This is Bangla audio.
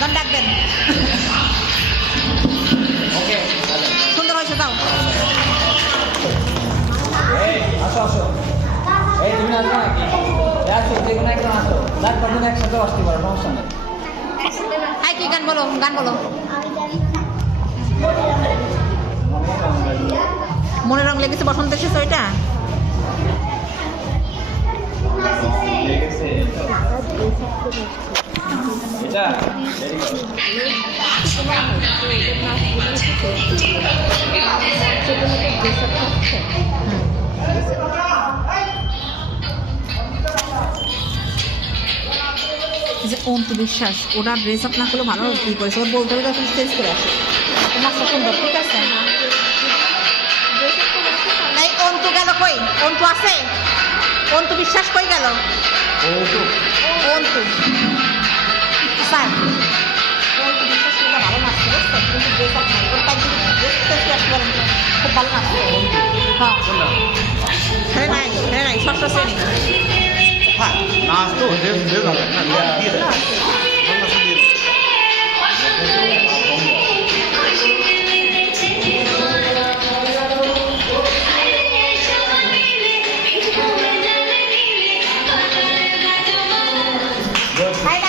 গান ডাকবেন সুন্দর হয়েছে যাও আসো আসো এই তুমি আসো নাকি আসো যে কোনো একজন আসো রাত কখন একসাথে আসতে পারো সমস্যা নেই হাই কি গান বলো গান বলো মনে রং লেগেছে বসন্ত এসেছে ওইটা এটা যে অন্তু বিশ্বাস ওরা ড্রেস আপ না করলে ভালো কি করেছে ওর বলতে হবে যখন স্টেজ করে আসে তোমার সুন্দর ঠিক আছে এই অন্তু গেল কই অন্তু আছে অন্তু বিশ্বাস কই গেল অন্তু স্যার অন্তু বিশ্বাস ওটা ভালো নাচছে বুঝছো কিন্তু ড্রেস আপ নাই ওর তাই স্টেজ আসতে পারেন খুব ভালো নাচছে হ্যাঁ নাই ষষ্ঠ শ্রেণী নাচ তো হতে হবে না দিয়ে দেয়